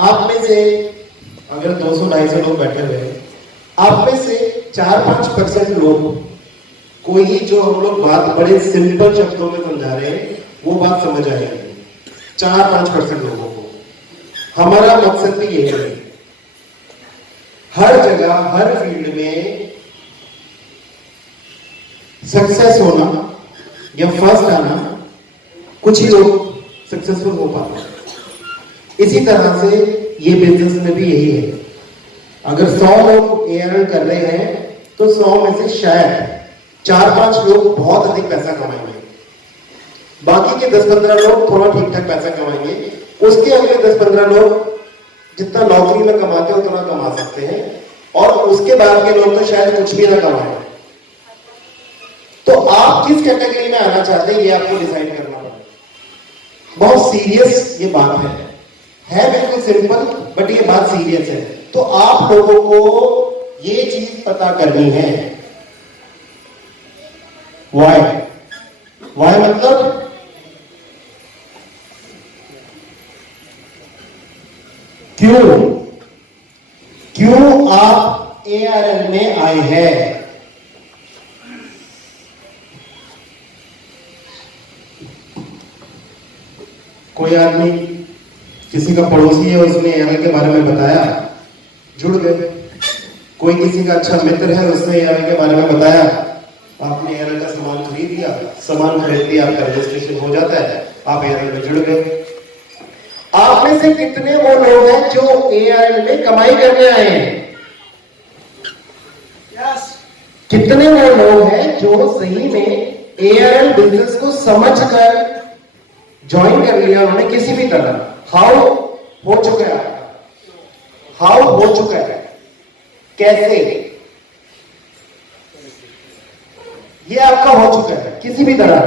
आप में से अगर 200-250 लोग बैठे हुए हैं, आप में से 4-5% लोग कोई जो हम लोग बात बड़े सिंपल शब्दों में समझा रहे हैं वो बात समझ आएगी 4-5% लोगों को। हमारा मकसद भी यही है, हर जगह हर फील्ड में सक्सेस होना या फर्स्ट आना, कुछ ही लोग सक्सेसफुल हो पाते हैं। इसी तरह से ये बिजनेस में भी यही है। अगर 100 लोग एआरएल कर रहे हैं तो 100 में से शायद 4-5 लोग बहुत अधिक पैसा कमाएंगे, बाकी के 10-15 लोग थोड़ा ठीक ठाक पैसा कमाएंगे, उसके अगले 10-15 लोग जितना नौकरी में कमाते हैं उतना कमा सकते हैं, और उसके बाद के लोग तो शायद कुछ भी ना कमाएं। तो आप किस कैटेगरी में आना चाहते हैं ये आपको डिसाइड करना पड़ेगा। बहुत सीरियस ये बात है बिल्कुल सिंपल, बट ये बात सीरियस है। तो आप लोगों को ये चीज पता करनी है, वाई मतलब क्यों आप एआरएल में आए हैं। कोई आदमी किसी का पड़ोसी है, उसने एआरएल के बारे में बताया, जुड़ गए। कोई किसी का अच्छा मित्र है, उसने एआरएल के बारे में बताया, आपने एआरएल का सामान खरीद लिया, सामान खरीद लिया, आपका रजिस्ट्रेशन हो जाता है, आप एआरएल में जुड़ गए। आप में से कितने वो लोग हैं जो एआरएल में कमाई करने आए हैं? कितने वो लोग हैं जो सही में एआरएल बिजनेस को समझकर ज्वाइन कर लिया उन्होंने किसी भी तरह? हाउ हो चुका है आपका? हाउ हो चुका है? कैसे? ये आपका हो चुका है किसी भी तरह।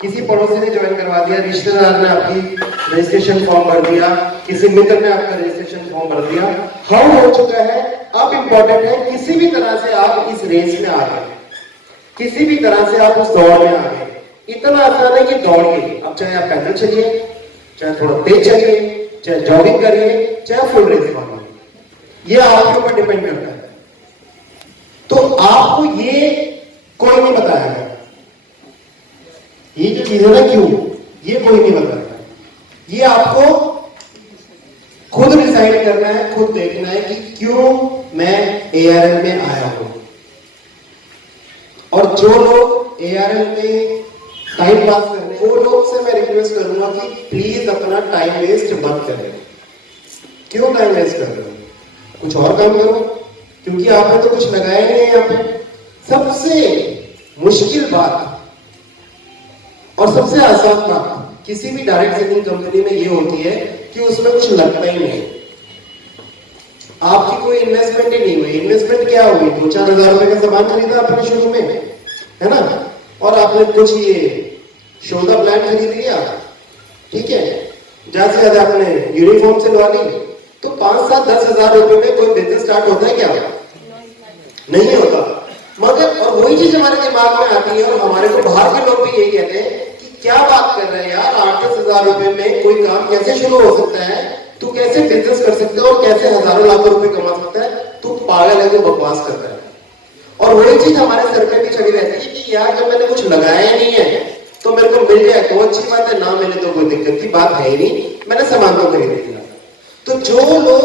किसी पड़ोसी ने ज्वाइन करवा दिया, रिश्तेदार ने आपकी रजिस्ट्रेशन फॉर्म भर दिया, किसी मित्र ने आपका रजिस्ट्रेशन फॉर्म भर दिया, हाउ हो चुका है। अब इंपॉर्टेंट है किसी भी तरह से आप इस रेस में आ गए, किसी भी तरह से आप उस दौड़ में आ गए। इतना आसान है कि दौड़िए। अब चाहे आप पैदल चलिए, चाहे थोड़ा तेज चलिए, चाहे जॉगिंग करिए, चाहे फुल रेस मारिए, ये आपके ऊपर डिपेंड करता है। तो आपको ये कोई नहीं बताएगा, ये जो चीज है ना क्यों, ये कोई नहीं बताएगा। ये आपको खुद डिसाइड करना है, खुद देखना है कि क्यों मैं एआरएल में आया हूं। और जो लोग एआरएल में टाइम पास कर रहे हैं, वो लोग से मैं रिक्वेस्ट करूंगा कि प्लीज अपना टाइम वेस्ट मत करें। क्यों टाइम वेस्ट कर रहे हो? कुछ और काम करो, क्योंकि आपने तो कुछ लगाया ही नहीं यहाँ पे। सबसे मुश्किल बात और सबसे आसान बात किसी भी डायरेक्ट सेलिंग कंपनी में ये होती है कि उसमें कुछ लगता ही नहीं। आपकी कोई इन्वेस्टमेंट ही नहीं हुई। इन्वेस्टमेंट क्या हुई? 2-4 हजार रुपए का सामान खरीदा आपने शुरू में, है ना, और आपने कुछ ये शोधा प्लान खरीद लिया, ठीक है, ज्यादा से ज्यादा आपने यूनिफॉर्म सिलवा ली, तो 5-7-10 हजार रुपए में कोई बिजनेस स्टार्ट होता है क्या? नहीं होता। मगर और वही चीज हमारे दिमाग में आती है, और हमारे को बाहर के लोग भी यही कहते हैं कि क्या बात कर रहे हैं यार, 8-10 हजार रुपए में कोई काम कैसे शुरू हो सकता है? तू कैसे बिजनेस कर सकते हो और कैसे हजारों लाखों रुपए कमा सकता है? तू पागल है, जो बकवास करता है। और वही चीज हमारे सर पे भी चढ़ी रहती है कि यार जब मैंने कुछ लगाया नहीं है तो मेरे को मिल जाए तो अच्छी बात है, ना मिले तो कोई दिक्कत की बात है ही नहीं, मैंने सामान तो खरीद लिया। तो जो लोग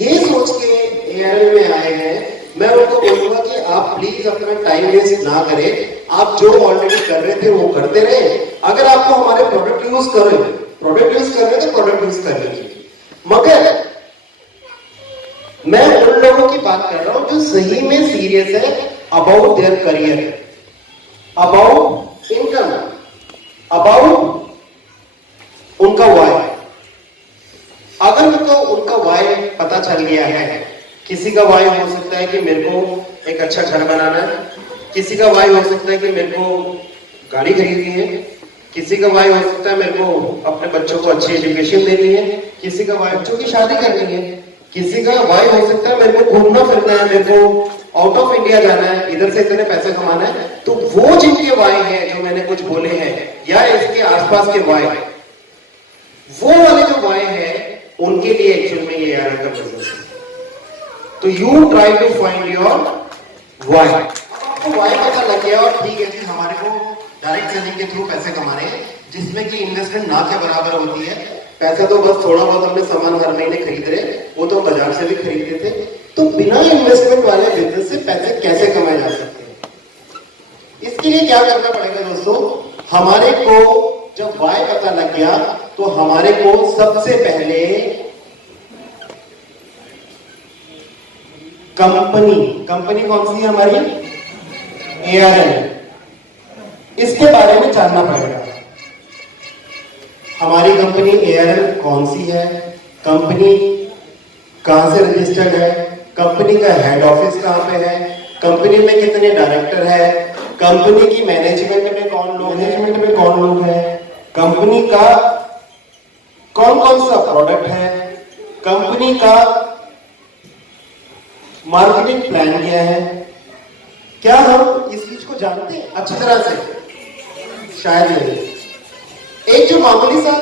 ये सोच के एआरएल में आए हैं, मैं उनको बोलूंगा कि आप प्लीज अपना टाइम वेस्ट ना करें। आप जो ऑलरेडी कर रहे थे वो करते रहे। अगर आपको हमारे प्रोडक्ट यूज कर रहे हैं तो प्रोडक्ट यूज कर लीजिए। मगर मैं उन लोगों की बात कर रहा हूं जो सही में सीरियस है about their career, about income, about उनका वाई। अगर उनको उनका वाई पता चल गया है, किसी का वाई हो सकता है कि मेरे को एक अच्छा घर बनाना है, किसी का वाई हो सकता है कि मेरे को गाड़ी खरीदनी है, किसी का वाई हो सकता है मेरे को अपने बच्चों को अच्छी एजुकेशन देनी है, किसी का वाई बच्चों की शादी करनी है, किसी का वाई हो सकता है मेरे को घूमना फिरना है, मेरे को आउट ऑफ इंडिया जाना है, इधर से इतने पैसे कमाना है। तो वो जिनके वाई है जो मैंने कुछ बोले हैं, या इसके आसपास के वाई, वो वाले जो वाई है उनके लिए एक्चुअल में ये ARN का बिजनेस है। तो you try to find your why. आपको वाई पता लग गया और ठीक है जी, हमारे को डायरेक्ट सेलिंग के थ्रू पैसे कमाने हैं, जिसमें कि इन्वेस्टमेंट ना के बराबर होती है। पैसा तो बस थोड़ा बहुत हमने सामान हर महीने खरीद रहे, वो तो बाजार से भी खरीदते थे। तो बिना इन्वेस्टमेंट वाले बिजनेस से पैसे कैसे कमाए जा सकते हैं? इसके लिए क्या करना पड़ेगा दोस्तों? हमारे को जब वाई पता लग गया तो हमारे को सबसे पहले कंपनी कौन सी है हमारी? ARN, इसके बारे में जानना पड़ेगा। हमारी कंपनी ARN कौन सी है, कंपनी कहां से रजिस्टर्ड है, कंपनी का हेड ऑफिस कहां पे है, कंपनी में कितने डायरेक्टर है, कंपनी की मैनेजमेंट में कौन लोग हैं, कंपनी का कौन कौन सा प्रोडक्ट है, कंपनी का मार्केटिंग प्लान क्या है। क्या हम इस चीज को जानते हैं अच्छी तरह से? शायद नहीं। एक जो मामूली सा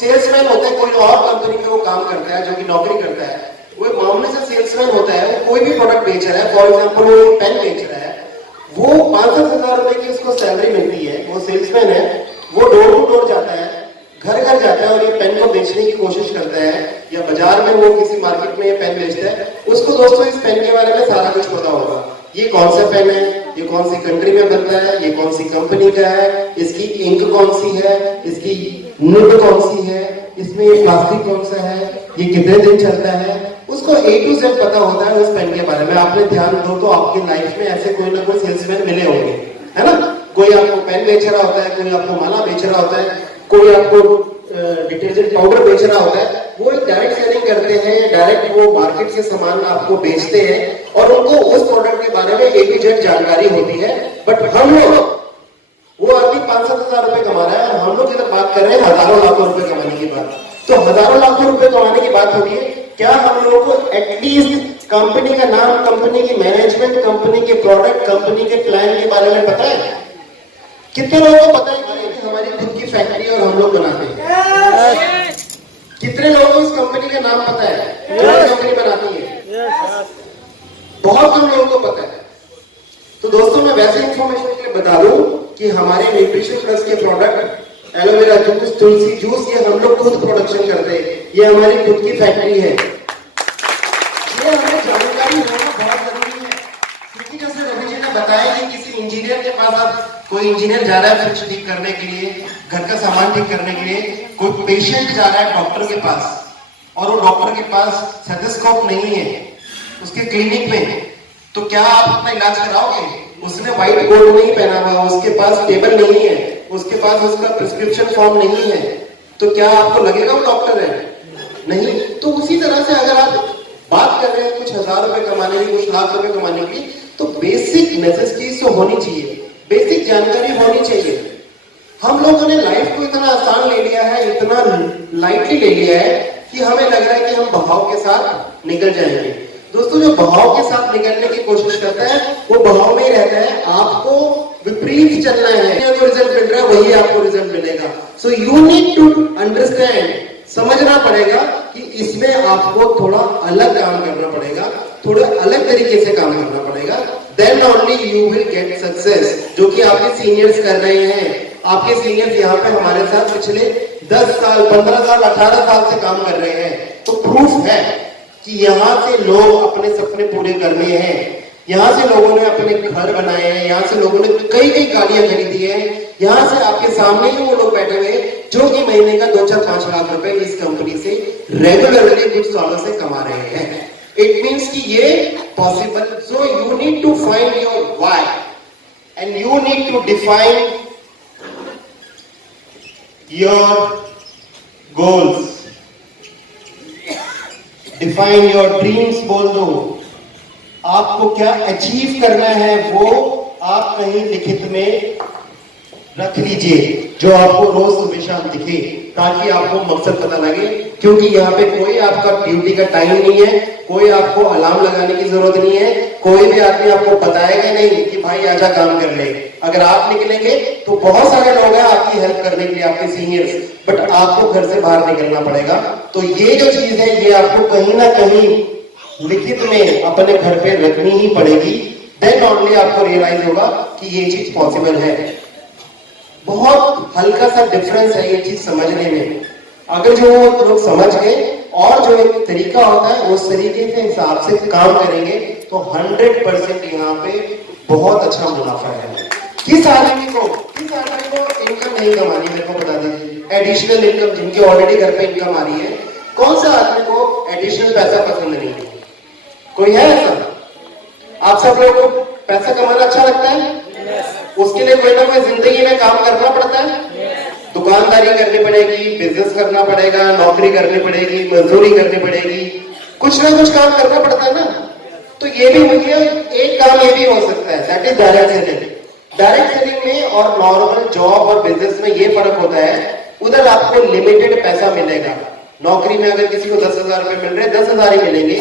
सेल्समैन होता है, कोई और कंपनी में वो काम करता है, जो कि नौकरी करता है, वो मामूली सा सेल्समैन होता है, वो कोई भी प्रोडक्ट बेच रहा है, फॉर एग्जांपल वो पेन बेच रहा है, वो 5-7 हजार रुपए की उसको सैलरी मिलती है, वो सेल्समैन है, वो डोर टू डोर जाता है, घर घर जाता है और ये पेन को बेचने की कोशिश करता है, या बाजार में वो किसी मार्केट में ये पेन बेचता है। उसको दोस्तों इस पेन के बारे में सारा कुछ पता होगा, ये कौन सा पेन है, ये कौन सी कंट्री में बनता है, ये कौन सी कंपनी का है, इसकी इंक कौन सी है, इसकी निब कौन सी है, इसमें ये प्लास्टिक कौन सा है, ये कितने दिन चलता है, उसको A to Z पता होता है उस पेन के बारे में। आपने ध्यान दो तो आपकी लाइफ में ऐसे कोई ना कोई सेल्समैन मिले होंगे, है ना? कोई आपको पेन बेच रहा होता है, कोई आपको माला बेच रहा होता है, कोई आपको डिटर्जेंट पाउडर बेच रहा होता है। वो डायरेक्ट सेलिंग करते हैं, डायरेक्ट वो मार्केट से सामान आपको बेचते हैं और उनको उस प्रोडक्ट के बारे में A to Z जानकारी होती है। बट हम लोग, वो आदमी 5-7 हजार रुपए कमा रहा है, हम लोग इधर बात कर रहे हैं हजारों लाखों रुपए कमाने की बात। तो हजारों लाखों रुपए कमाने की बात होती है, क्या हम लोगों को एटलीस्ट कंपनी का नाम, कंपनी की मैनेजमेंट, कंपनी के प्रोडक्ट, कंपनी के प्लान के बारे में पता है? कितने लोगों को पता है कि हमारी खुद की फैक्ट्री और हम लोग बनाते हैं? कितने लोगों को इस कंपनी का नाम पता है जो कंपनी बनाती है? बहुत कम लोगों को पता है। तो दोस्तों मैं वैसे इंफॉर्मेशन के लिए बता दूं कि हमारे न्यूट्रिशन प्लस के प्रोडक्ट, एलोवेरा जूस, तुलसी जूस, ये हम लोग खुद प्रोडक्शन करते हैं, ये हमारी खुद की फैक्ट्री है। ये हमें जानकारी होना बहुत जरूरी है, क्योंकि जैसे रवि जी ने बताया कि किसी इंजीनियर के पास आप, कोई इंजीनियर जा रहा है फ्रिज ठीक करने के लिए, घर का सामान ठीक करने के लिए, कोई पेशेंट जा रहा है डॉक्टर के पास और वो डॉक्टर के पास स्टेथोस्कोप नहीं है उसके क्लिनिक में, तो क्या आप अपना इलाज कराओगे? उसने व्हाइट कोट नहीं पहना हुआ, उसके पास टेबल नहीं है, उसके पास उसका प्रिस्क्रिप्शन फॉर्म नहीं है, तो क्या आपको लगेगा वो डॉक्टर है? नहीं। तो उसी तरह से अगर आप बात कर रहे हैं कुछ हजार रुपए कमाने की, कुछ लाख रुपए कमाने की, तो बेसिक नेसेसिटीज तो होनी चाहिए, बेसिक जानकारी होनी चाहिए। हम लोगों ने लाइफ को इतना आसान ले लिया है, इतना लाइटली ले लिया है कि हमें लग रहा है कि हम बहाव के साथ निकल जाएंगे। दोस्तों जो बहाव के साथ निकलने की कोशिश करता है वो बहाव में ही रहता है। आपको विपरीत चलना है, जो रिजल्ट मिल रहा है वही आपको रिजल्ट मिलेगा। So you need to understand, समझना पड़ेगा कि इसमें आपको थोड़ा अलग काम करना पड़ेगा, थोड़ा अलग तरीके से काम करना पड़ेगा। Then only you will get success, जो कि आपके सीनियर्स कर रहे हैं। आपके सीनियर्स यहाँ पे हमारे साथ पिछले 10 साल, 15 साल, 18 साल से काम कर रहे हैं। तो प्रूफ है कि यहाँ से लोग अपने सपने पूरे करने हैं, यहाँ से लोगों ने अपने घर बनाए हैं, यहाँ से लोगों ने कई कई गाड़ियां खरीदी है, यहाँ से आपके सामने ही वो लोग बैठे हुए जो कि महीने का 2-4-5 लाख रुपए इस कंपनी से रेगुलरली कुछ सालों से कमा रहे हैं। इट मीन्स कि ये possible. So you need to find your why and you need to define your goals, define your dreams. बोल दो आपको क्या अचीव करना है, वो आप कहीं लिखित में रख लीजिए, जो आपको रोज सुबह शाम दिखे, ताकि आपको मकसद पता लगे। क्योंकि यहाँ पे कोई आपका ड्यूटी का टाइम नहीं है, कोई आपको अलार्म लगाने की जरूरत नहीं है, कोई भी आदमी आपको बताएगा नहीं कि भाई आजा काम कर ले। अगर आप निकलेंगे तो बहुत सारे लोग हैं आपकी हेल्प करने के लिए, आपके सीनियर्स, बट आपको घर से बाहर निकलना पड़ेगा। तो ये जो चीज है ये आपको कहीं ना कहीं लिखित में अपने घर पे रखनी ही पड़ेगी, देन ओनली आपको रियलाइज होगा कि ये चीज पॉसिबल है। बहुत हल्का सा डिफरेंस है ये चीज समझने में। अगर जो लोग समझ गए और जो एक तरीका होता है उस तरीके के हिसाब से काम करेंगे तो 100% यहाँ पे बहुत अच्छा मुनाफा है। किस आदमी को इनकम नहीं कमानी, मेरे को बता दीजिए। एडिशनल इनकम, जिनके ऑलरेडी घर पे इनकम आ रही है, कौन सा आदमी को एडिशनल पैसा पसंद नहीं है? कोई है ऐसा? आप सब लोगों को पैसा कमाना अच्छा लगता है? उसके लिए कोई ना कोई जिंदगी में काम करना पड़ता है। दुकानदारी करनी पड़ेगी, बिजनेस करना पड़ेगा, नौकरी करनी पड़ेगी, मजदूरी करनी पड़ेगी, कुछ ना कुछ काम करना पड़ता है ना। तो ये भी मुझे एक काम ये भी हो सकता है, that is direct selling. Direct selling में और नॉर्मल जॉब और बिजनेस में ये फर्क होता है, उधर आपको लिमिटेड पैसा मिलेगा। नौकरी में अगर किसी को 10,000 रुपए मिल रहे हैं, 10,000 ही मिलेंगे।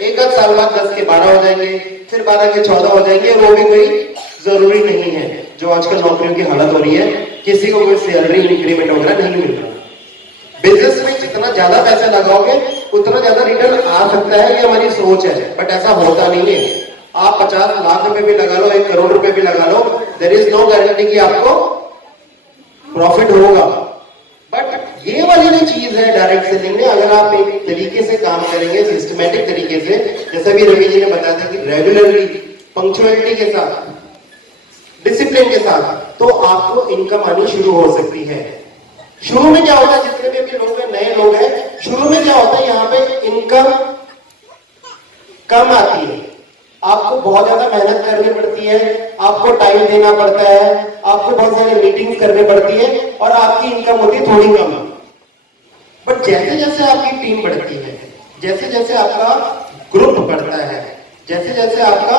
एक आध साल बाद 10 के 12 हो जाएंगे, फिर 12 के 14 हो जाएंगे, और वो भी कोई जरूरी नहीं है। जो आजकल नौकरियों की हालत हो रही है, किसी को कोई सैलरी इंक्रीमेंट वगैरह नहीं मिल रहा। बिजनेस में जितना ज्यादा पैसा लगाओगे उतना ज्यादा रिटर्न आ सकता है, ये हमारी सोच है, बट ऐसा होता नहीं है। आप 50 लाख रुपए भी लगा लो, 1 करोड़ रुपए भी लगा लो, देयर इज नो गारंटी कि आपको प्रॉफिट होगा। बट ये वाली जो चीज है डायरेक्ट सेलिंग में, अगर आप एक तरीके से काम करेंगे, सिस्टमैटिक तरीके से, जैसे भी रवि जी ने बताया था कि रेगुलरली, पंक्चुअलिटी के साथ, डिसिप्लिन के साथ, तो आपको इनकम आनी शुरू हो सकती है। शुरू में क्या होता है, जितने भी अभी लोग हैं, नए लोग हैं, शुरू में क्या होता है, यहाँ पे इनकम कम आती है। आपको बहुत ज्यादा मेहनत करनी पड़ती है, आपको टाइम देना पड़ता है, आपको बहुत सारी मीटिंग्स करनी पड़ती है, और आपकी इनकम होती है थोड़ी कम। बट जैसे जैसे आपकी टीम बढ़ती है, जैसे जैसे आपका ग्रुप बढ़ता है, जैसे जैसे आपका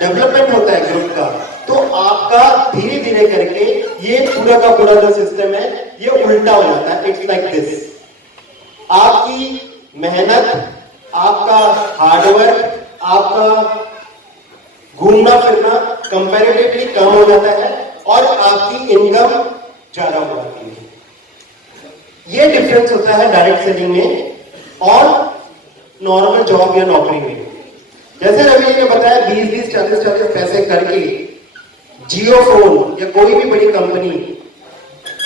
डेवलपमेंट होता है ग्रुप का, तो आपका धीरे धीरे करके ये पूरा का पूरा जो सिस्टम है ये उल्टा हो जाता है। It's like this. आपकी मेहनत, आपका हार्डवर्क, आपका घूमना फिरना कंपैरेटिवली कम हो जाता है, और आपकी इनकम ज्यादा हो जाती है। ये डिफरेंस होता है डायरेक्ट सेलिंग में और नॉर्मल जॉब या नौकरी में। जैसे रवि ने बताया 20-20, 40-40 पैसे करके जियो फोन या कोई भी बड़ी कंपनी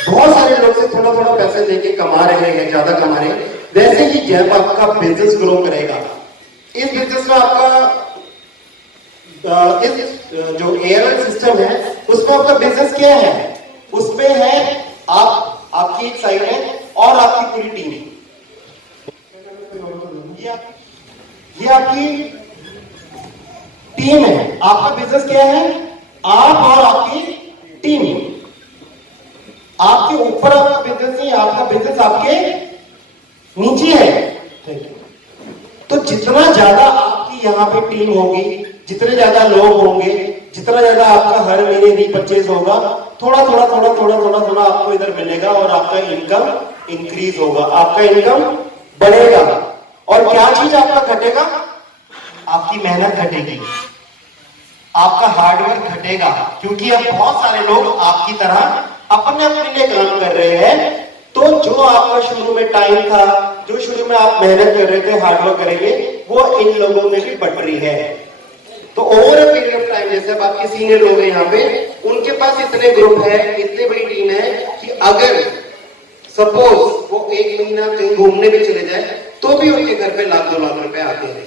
बहुत सारे लोग से थोड़ा थोड़ा पैसे लेके कमा रहे हैं, ज्यादा कमा रहे हैं, वैसे ही जब आपका बिजनेस ग्रो करेगा, इस बिजनेस में आपका इस जो एयरवेल सिस्टम है उसमें आपका बिजनेस क्या है, उसमें है आप, आपकी एक साइड है और आपकी पूरी टीम। ये आपकी टीम है। आपका बिजनेस क्या है, आप और आपकी टीम। आपके ऊपर आपका बिजनेस नहीं, आपका बिजनेस आपके नीचे है। तो जितना ज्यादा आपकी यहाँ पे टीम होगी, जितने ज्यादा लोग होंगे, जितना ज्यादा आपका हर महीने रीपरचेज होगा, थोड़ा थोड़ा थोड़ा थोड़ा थोड़ा थोड़ा आपको इधर मिलेगा और आपका इनकम इंक्रीज होगा, आपका इनकम बढ़ेगा। और क्या चीज आपका घटेगा, आपकी मेहनत घटेगी, आपका हार्डवर्क घटेगा, क्योंकि अब बहुत सारे लोग आपकी तरह अपने अपने लिए काम कर रहे हैं। तो जो आपका शुरू में टाइम था, जो शुरू में आप मेहनत कर रहे थे, हार्डवर्क करेंगे, वो इन लोगों में भी बढ़ रही है। तो over a period of time, जैसे अब आपके सीनियर लोग हैं यहाँ पे, उनके पास इतने ग्रुप है, इतनी बड़ी टीम है कि अगर सपोज वो 1 महीना कहीं घूमने भी चले जाए तो भी उनके घर पे लाख 2 लाख रुपए आते हैं।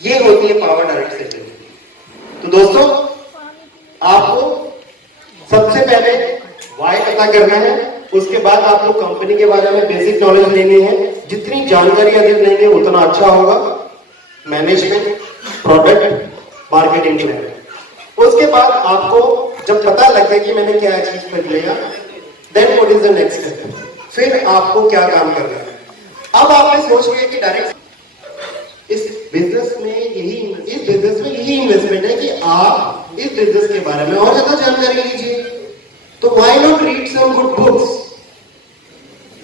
ये होती है पावर डायरेक्ट सेलिंग। तो दोस्तों, आपको सबसे पहले वाई पता करना है, उसके बाद आपको कंपनी के बारे में बेसिक नॉलेज लेनी है। जितनी जानकारी अधिक लेंगे उतना अच्छा होगा। मैनेजमेंट, प्रोडक्ट, मार्केटिंग के बारे में। उसके बाद आपको जब पता लगे कि मैंने क्या चीज कर लिया, then what is the next step, फिर आपको क्या काम करना है। अब आपने सोच लिया कि डायरेक्ट इस बिजनेस में यही इन्वेस्टमेंट है कि आप इस बिजनेस के बारे में और ज्यादा जानकारी लीजिए। तो why not read some good books.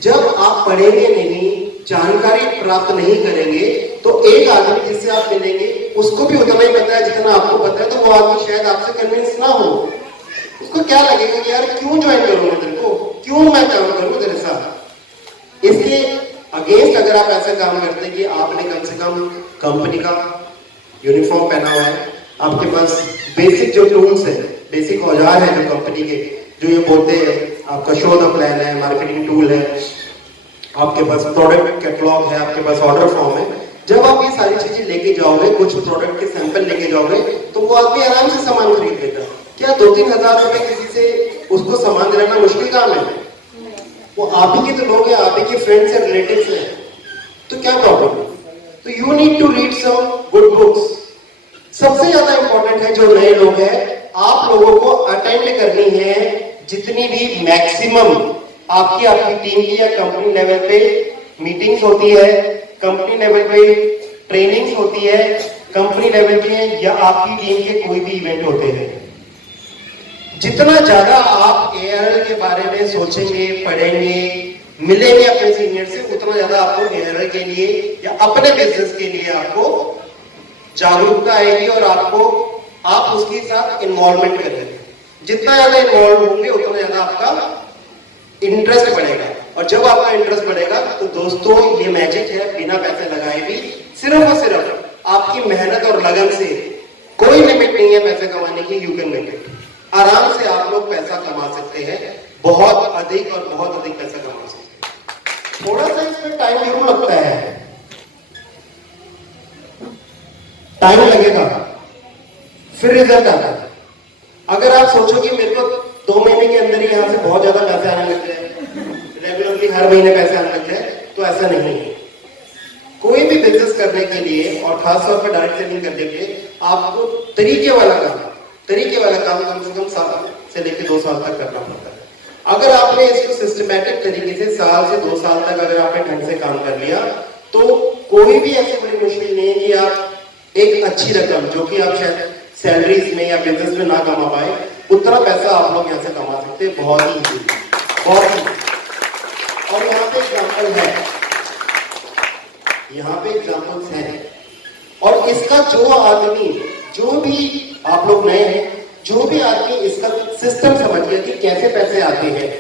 जब आप पढ़ेंगे नहीं, जानकारी प्राप्त नहीं करेंगे तो एक आदमी जिससे आप मिलेंगे उसको भी उतना ही पता है जितना आपको पता है, तो वो आदमी शायद आपसे कन्विंस ना हो। उसको क्या लगेगा कि यार क्यों ज्वाइन करूंगा तेरे को, क्यों मैं काम करूं तेरे साथ। इसके अगेंस्ट अगर आप ऐसा काम करते हैं कि आपने कम से कम कंपनी का यूनिफॉर्म पहना हुआ है, आपके पास बेसिक जो टूल्स है, बेसिक औजार है जो कंपनी के, जो ये बोलते हैं आपका शो द प्लान है, मार्केटिंग टूल है, आपके पास प्रोडक्ट कैटलॉग है, आपके पास ऑर्डर फॉर्म है, जब आप ये सारी चीजें लेके जाओगे, कुछ प्रोडक्ट के सैंपल लेके जाओगे, तो वो आदमी आराम से सामान खरीद लेगा। क्या 2-3 हजार रुपए किसी से उसको सामान दिलाना मुश्किल काम है? वो आप ही के तो लोग हैं, आप ही के फ्रेंड्स और रिलेटिव्स हैं, तो क्या प्रॉब्लम है? तो you need to read some good books. सबसे ज्यादा इंपॉर्टेंट है जो नए लोग हैं, आप लोगों को अटेंड करनी है जितनी भी मैक्सिमम आपकी टीम की या कंपनी लेवल पे मीटिंग्स होती है, कंपनी लेवल पे ट्रेनिंग्स होती है, कंपनी लेवल के या आपकी टीम के कोई भी इवेंट होते हैं। जितना ज्यादा आप एआरएल के बारे में सोचेंगे, पढ़ेंगे, मिलेंगे अपने सीनियर से, उतना ज्यादा आपको एआरएल के लिए या अपने बिजनेस के लिए आपको जागरूकता आएगी और आप उसके साथ इन्वॉल्वमेंट करेंगे। जितना ज्यादा इन्वॉल्व होंगे उतना ज्यादा आपका इंटरेस्ट बढ़ेगा, और जब आपका इंटरेस्ट बढ़ेगा तो दोस्तों ये मैजिक है, बिना पैसे लगाए भी सिर्फ और सिर्फ आपकी मेहनत और लगन से, कोई लिमिट नहीं है पैसे कमाने की, यू कैन मेक इट। आराम से आप लोग पैसा कमा सकते हैं, बहुत अधिक और बहुत अधिक पैसा कमा सकते हैं। थोड़ा सा इसमें टाइम जरूर लगता है, टाइम लगेगा, फिर रिजल्ट आता है। अगर आप सोचो कि मेरे को 2 महीने के अंदर ही यहां से बहुत ज्यादा पैसे आने लग जाए, रेगुलरली हर महीने पैसे आने लग जाए, तो ऐसा नहीं है। कोई भी बिजनेस करने के लिए और खासतौर पर डायरेक्ट सेलिंग करने के लिए आपको तरीके वाला काम कम से कम 1 से लेकर 2 साल तक करना पड़ता है। अगर आपने इसको सिस्टमैटिक तरीके से 1 से 2 साल तक अगर आपने ढंग से काम कर लिया, तो कोई भी ऐसी बड़ी मुश्किल नहीं है कि आप एक अच्छी रकम, जो कि आप शायद सैलरीज में या बिजनेस में ना कमा पाए, उतना पैसा आप लोग यहाँ से कमा सकते हैं, बहुत ही इजी, बहुत ही। और यहाँ पे एग्जाम्पल है, यहाँ पे एग्जाम्पल्स हैं, और इसका जो आदमी, जो भी आप लोग नए हैं, जो भी आदमी इसका सिस्टम समझ गया कि कैसे पैसे आते हैं,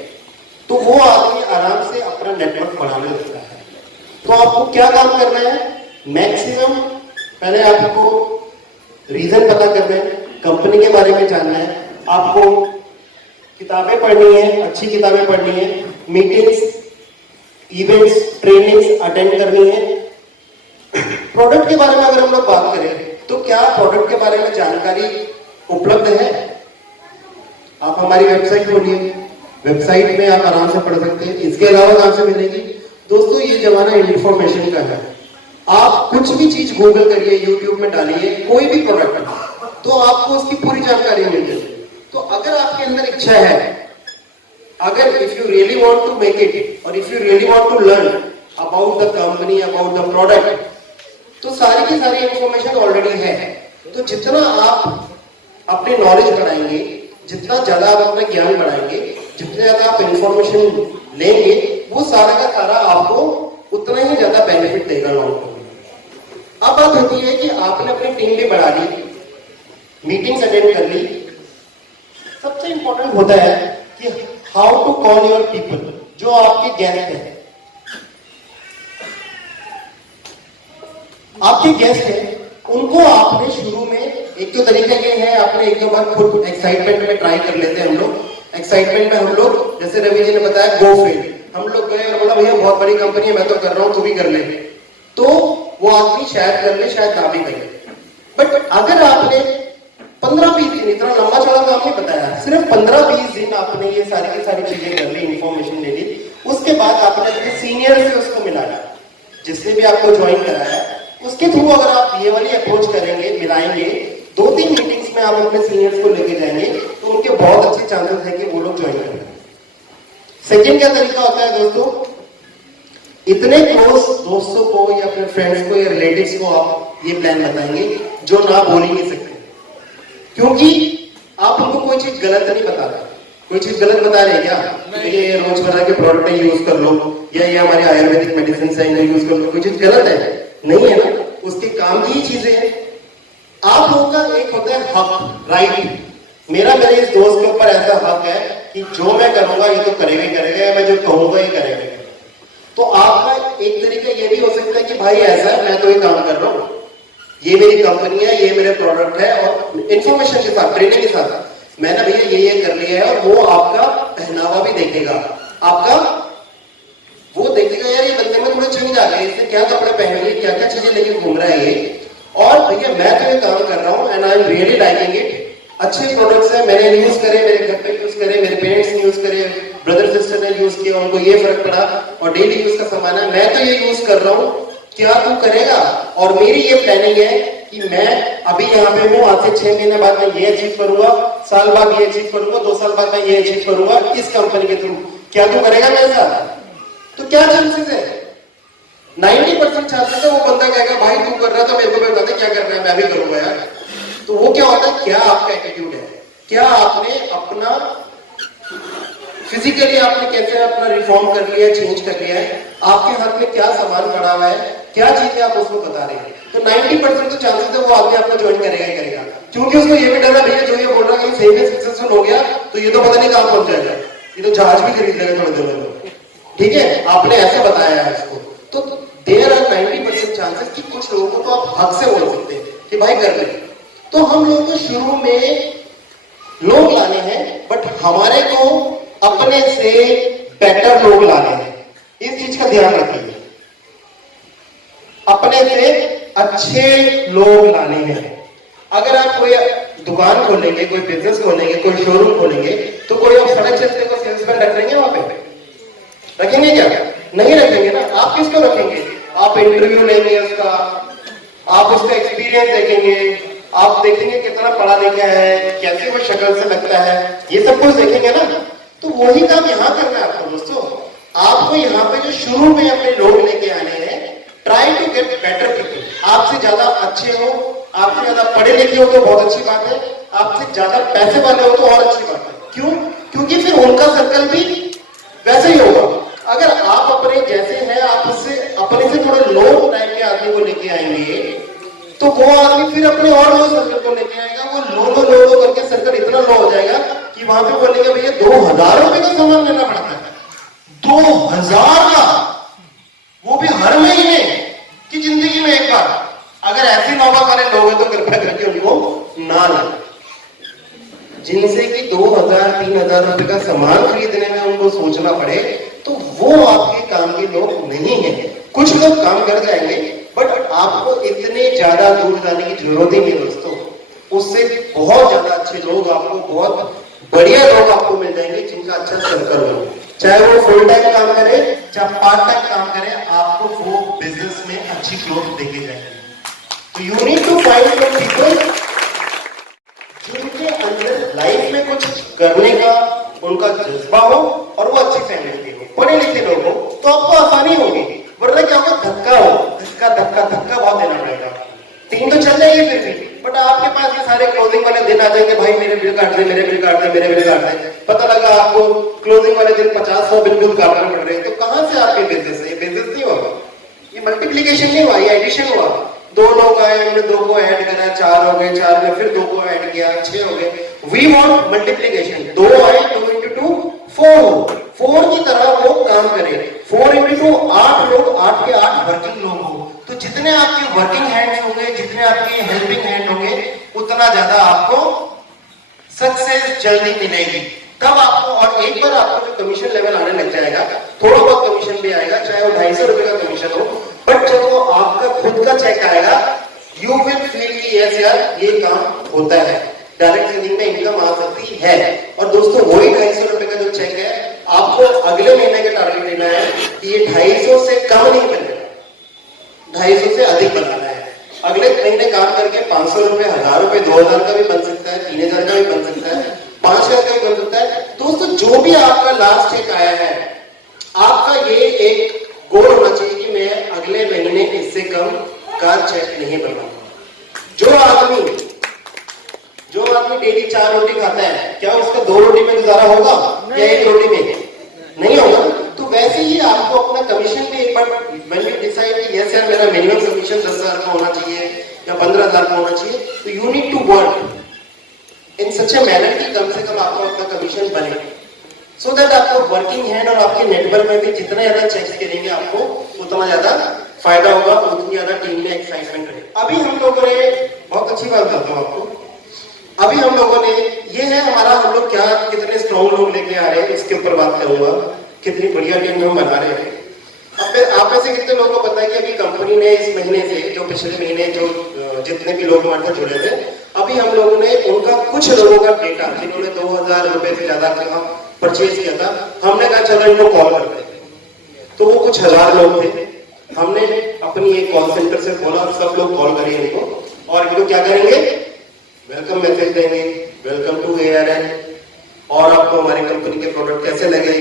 तो वो आदमी आराम से अपना नेटवर्क बढ़ाने लगता है। तो आपको क्या काम करना है? मैक्सिमम पहले आपको रीजन पता करना है, कंपनी के बारे में जानना है, आपको किताबें पढ़नी है, अच्छी किताबें पढ़नी है, मीटिंग्स, इवेंट्स, ट्रेनिंग्स अटेंड करनी है। प्रोडक्ट के बारे में अगर हम लोग बात करें तो क्या प्रोडक्ट के बारे में जानकारी उपलब्ध है? आप हमारी वेबसाइट खोलिए, वेबसाइट में आप आराम से पढ़ सकते हैं। इसके अलावा कहां से मिलेगी? दोस्तों ये जमाना इंफॉर्मेशन का है, आप कुछ भी चीज गूगल करिए, यूट्यूब में डालिए, कोई भी प्रोडक्ट तो आपको उसकी पूरी जानकारी मिल जाएगी। तो अगर आपके अंदर इच्छा है, अगर if you really want to make it और if you really want to learn about the company, about the product, तो सारी की सारी इंफॉर्मेशन ऑलरेडी है। तो जितना आप अपनी नॉलेज बढ़ाएंगे, जितना ज्यादा आप अपना ज्ञान बढ़ाएंगे, जितने ज्यादा आप इंफॉर्मेशन लेंगे, वो सारा का सारा आपको उतना ही ज्यादा बेनिफिट देगा लॉन्ग टर्म में। अब बात होती है कि आपने अपनी टीम भी बढ़ा ली, मीटिंग्स अटेंड कर ली, सबसे इंपॉर्टेंट होता है कि how to call your people, जो आपके गेस्ट हैं। आपके गेस्ट हैं, उनको आपने शुरू में, एक तो तरीका ये है, आपने एक दो बार खुद एक्साइटमेंट में ट्राई कर लेते हैं हम लोग। एक्साइटमेंट में हम लोग, जैसे रवि जी ने बताया, गो फेल, हम लोग गए और बोला भैया बहुत बड़ी कंपनी है, मैं तो कर रहा हूं, तू भी कर ले, तो वो आदमी शायद कर ले, शायद ना भी करे। बट अगर आपने 15-20 दिन, इतना लंबा चौड़ा काम नहीं बताया, सिर्फ 15-20 दिन आपने ये सारी की सारी चीजें कर ली, इंफॉर्मेशन ले ली, उसके बाद आपने अपने सीनियर से उसको मिलाया, जिसने भी आपको ज्वाइन कराया, उसके थ्रू अगर आप ये वाली अप्रोच करेंगे, मिलाएंगे, 2-3 मीटिंग्स में आप अपने सीनियर्स को लेके जाएंगे, तो उनके बहुत अच्छे चांसेस है कि वो लोग ज्वाइन करेंगे। सेकेंड क्या तरीका होता है दोस्तों? इतने क्लोज दोस्तों को या अपने फ्रेंड्स को या रिलेटिव्स को आप ये प्लान बताएंगे जो ना बोल ही नहीं सकते, क्योंकि आप उनको कोई चीज गलत नहीं बता रहे। कोई चीज गलत बता रहे हैं क्या? ये रोजमर्रा के प्रोडक्ट यूज कर लो, या ये हमारे आयुर्वेदिक मेडिसिन है इन्हें यूज कर लो, कोई चीज गलत है नहीं है ना, उसके काम की ही चीजें हैं। आप लोगों का एक होता है हक, राइट। मेरा मेरे इस दोस्त के ऊपर ऐसा हक है कि जो मैं करूंगा ये तो करेगा ही करेगा, या मैं जो कहूंगा ये करेगा। तो आपका एक तरीका ये भी हो सकता है कि भाई ऐसा है, मैं तो ये काम कर रहा हूं, ये मेरी कंपनी है, ये मेरे प्रोडक्ट है, और इंफॉर्मेशन के साथ, ट्रेनिंग के साथ मैंने भैया ये कर लिया है, और वो आपका पहनावा भी देखेगा, आपका वो देखेगा यार ये बंदे में थोड़ा चेंज आ गया, इसने क्या कपड़े पहन लिए, क्या क्या चीजें लेके घूम रहा है ये, और भैया मैं तो ये काम कर रहा हूं and I am really liking it. अच्छे प्रोडक्ट्स है, मैंने यूज करे, मेरे घर पे यूज करे, मेरे पेरेंट्स ने यूज करे, ब्रदर सिस्टर ने यूज किया, उनको ये फर्क पड़ा, और डेली यूज का सामान है, मैं तो ये यूज कर रहा हूं, क्या तू करेगा? और मेरी ये प्लानिंग है कि मैं अभी यहाँ पे हूँ, आज से 6 महीने बाद मैं ये अचीव करूंगा, साल बाद ये अचीव करूंगा, 2 साल बाद मैं ये अचीव करूंगा इस कंपनी के थ्रू, क्या तू करेगा मेरे साथ? तो क्या चांसेस है? 90% चांसेस है वो बंदा कहेगा भाई तू कर रहा था, मेरे को भी बता दे क्या करना है, मैं भी करूंगा यार। तो वो क्या होता है, क्या आपका एटीट्यूड है, क्या आपने अपना फिजिकली आपने कैसे अपना रिफॉर्म कर लिया है, चेंज कर लिया है, आपके हाथ में क्या सामान पड़ा हुआ है, क्या चीजें आप उसको बता रहे हैं। तो 90% तो चांसेस है वो आगे आपको ज्वाइन करेगा ही करेगा, क्योंकि उसको ये भी डर है भैया जो ये बोल रहा है कि सही में सक्सेसफुल हो गया तो ये तो पता नहीं कहां पहुंच जाएगा, ये तो जहाज भी खरीद लेगा थोड़े दिनों में, ठीक है, आपने ऐसे बताया है इसको। तो देयर आर 90% चांसेस कि कुछ लोगों को तो आप हक से बोल सकते हैं कि भाई कर ले। तो हम लोगों को शुरू में लोग लाने हैं, बट हमारे को अपने से बेटर लोग लाने हैं, इस चीज का ध्यान रखिए। अपने से अच्छे लोग लाने हैं। अगर आप कोई दुकान खोलेंगे, कोई बिजनेस खोलेंगे, कोई शोरूम खोलेंगे, तो कोई आप सड़क चलते को सेल्समैन रखेंगे वहां पे? रखेंगे क्या? नहीं रखेंगे ना। आप किसको रखेंगे? आप इंटरव्यू लेंगे उसका, आप उसका एक्सपीरियंस देखेंगे, आप देखेंगे कितना पढ़ा लिखा है, कैसे वो शक्ल से लगता है, ये सब कुछ देखेंगे ना। तो वही काम यहाँ करना है आपको दोस्तों। आपको यहाँ पे जो शुरू में अपने लोग लेके आने हैं, try to get better people. आपसे ज्यादा अच्छे हो, आपसे ज्यादा पढ़े लिखे हो तो बहुत अच्छी बात है, आपसे ज्यादा पैसे वाले हो तो और अच्छी बात है। क्यों? क्योंकि फिर उनका सर्कल भी वैसे ही होगा। अगर आप अपने जैसे हैं, आप उससे अपने से थोड़े लो टाइप के आदमी को लेके आएंगे, तो वो आदमी फिर अपने और लो सर्कल को लेके आएगा। वो लो करके सर्कल इतना लो हो जाएगा कि वहां पे बोलेंगे भैया 2000 रुपए का सामान लेना पड़ता है, 2000 का, वो भी हर महीने की जिंदगी में एक बार। अगर ऐसी नौबत वाले लोग हैं तो कृपया करके उनको ना लें, जिनसे कि 2000-3000 रुपए का सामान खरीदने में उनको सोचना पड़े, तो वो आपके काम के लोग नहीं है। कुछ लोग काम कर जाएंगे, बट आपको इतने ज्यादा दूर जाने की जरूरत ही नहीं दोस्तों। उससे बहुत ज्यादा अच्छे लोग आपको, बहुत बढ़िया लोग आपको मिल जाएंगे जिनका अच्छा सर्कल हो। चाहे वो फुल टाइम काम करे, चाहे पार्ट टाइम काम करे, आपको वो बिजनेस में अच्छी ग्रोथ देके जाएंगे। तो you need to find some people जिनके अंदर लाइफ में कुछ करने का उनका जज्बा हो और वो अच्छी फैमिली के हो, पढ़े लिखे लोग हो, तो आपको आसानी होगी। वरना क्या होगा, धक्का हो, धक्का बहुत देना पड़ेगा। टीम तो चल जाएगी फिर भी, बट आपके पास ये सारे क्लोजिंग वाले दिन आ जाएंगे, भाई मेरे बिल काट दे, मेरे बिल काट दे, मेरे बिल काट दे। पता लगा आपको क्लोजिंग वाले दिन 50-100 बिल काटना पड़ रहे हैं, तो कहां से आपके बिजनेस है? ये बिजनेस नहीं होगा, ये मल्टीप्लीकेशन नहीं हुआ, ये एडिशन हुआ। 2 लोग आए, हमने 2 को ऐड करा, 4 हो गए, 4 में फिर 2 को ऐड किया, 6 हो गए। We want multiplication. 2 आए, 2 into 2 4 4 की तरह वो काम करे। 4 into 2 8 लोग, 8 के 8 वर्किंग लोग हो। तो जितने आपके वर्किंग हैंड्स होंगे, जितने आपके हेल्पिंग हैंड होंगे, उतना ज्यादा आपको सक्सेस जल्दी मिलेगी। तब आपको, और एक बार आपको जो कमीशन लेवल आने लग जाएगा, थोड़ा बहुत कमीशन भी आएगा, चाहे वो 250 रुपए का कमीशन हो, बट जब वो आपका खुद का चेक आएगा, यू विल फील कि यस यार ये काम होता है, डायरेक्ट सेलिंग में इनकम आ सकती है। और दोस्तों वही 250 रुपए का जो चेक है, आपको अगले महीने का टारगेट लेना है कि ये 250 से कम नहीं बनेगा, 250 से अधिक बनाना है। अगले महीने काम करके 500 रुपए, 1000 रुपए, 2000 का भी बन सकता है, 3000 का भी बन सकता है, 5000 का भी बन सकता है। दोस्तों जो भी आपका लास्ट चेक आया है, आपका ये एक गोल होना चाहिए कि मैं अगले महीने इससे कम का चेक नहीं बनाऊंगा। जो आदमी डेली 4 रोटी खाता है, क्या उसका 2 रोटी में गुजारा होगा या 1 रोटी में? नहीं होगा। तो वैसे ही आपको अपना कमीशन भी एक बार व्हेन यू डिसाइड कि यस यार मेरा मिनिमम कमीशन 10,000 का होना चाहिए या 15,000 का होना चाहिए, तो you need to work in such a manner कि कम से कम आपका अपना कमीशन बने, सो दैट आपका वर्किंग हैंड और आपके नेटवर्क में भी जितना ज्यादा चेक्स करेंगे आपको उतना ज्यादा फायदा होगा, उतनी ज्यादा टीम में एक्साइटमेंट रहेगा। अभी हम लोगों ने बहुत अच्छी बात बताता हूँ आपको, अभी हम लोगों ने ये है हमारा, हम लोग क्या कितने स्ट्रॉन्ग लोग लेके आ रहे हैं इसके ऊपर बात करूंगा, कितनी बढ़िया टीम हम बना रहे हैं। अब आप में से कितने लोगों को पता है कि अभी कंपनी ने इस महीने से, जो पिछले महीने जो जितने भी लोग हमारे साथ जुड़े थे, अभी हम लोगों ने उनका कुछ लोगों का डेटा जिन्होंने 2,000 रुपए से ज्यादा का परचेज किया था, हमने कहा चलो इनको कॉल करते हैं। तो वो कुछ हजार लोग थे, हमने अपनी एक कॉल सेंटर से बोला सब लोग कॉल करें इनको, और इनको क्या करेंगे, वेलकम मैसेज देंगे, वेलकम टू ARN, और आपको हमारी कंपनी के प्रोडक्ट कैसे लगे,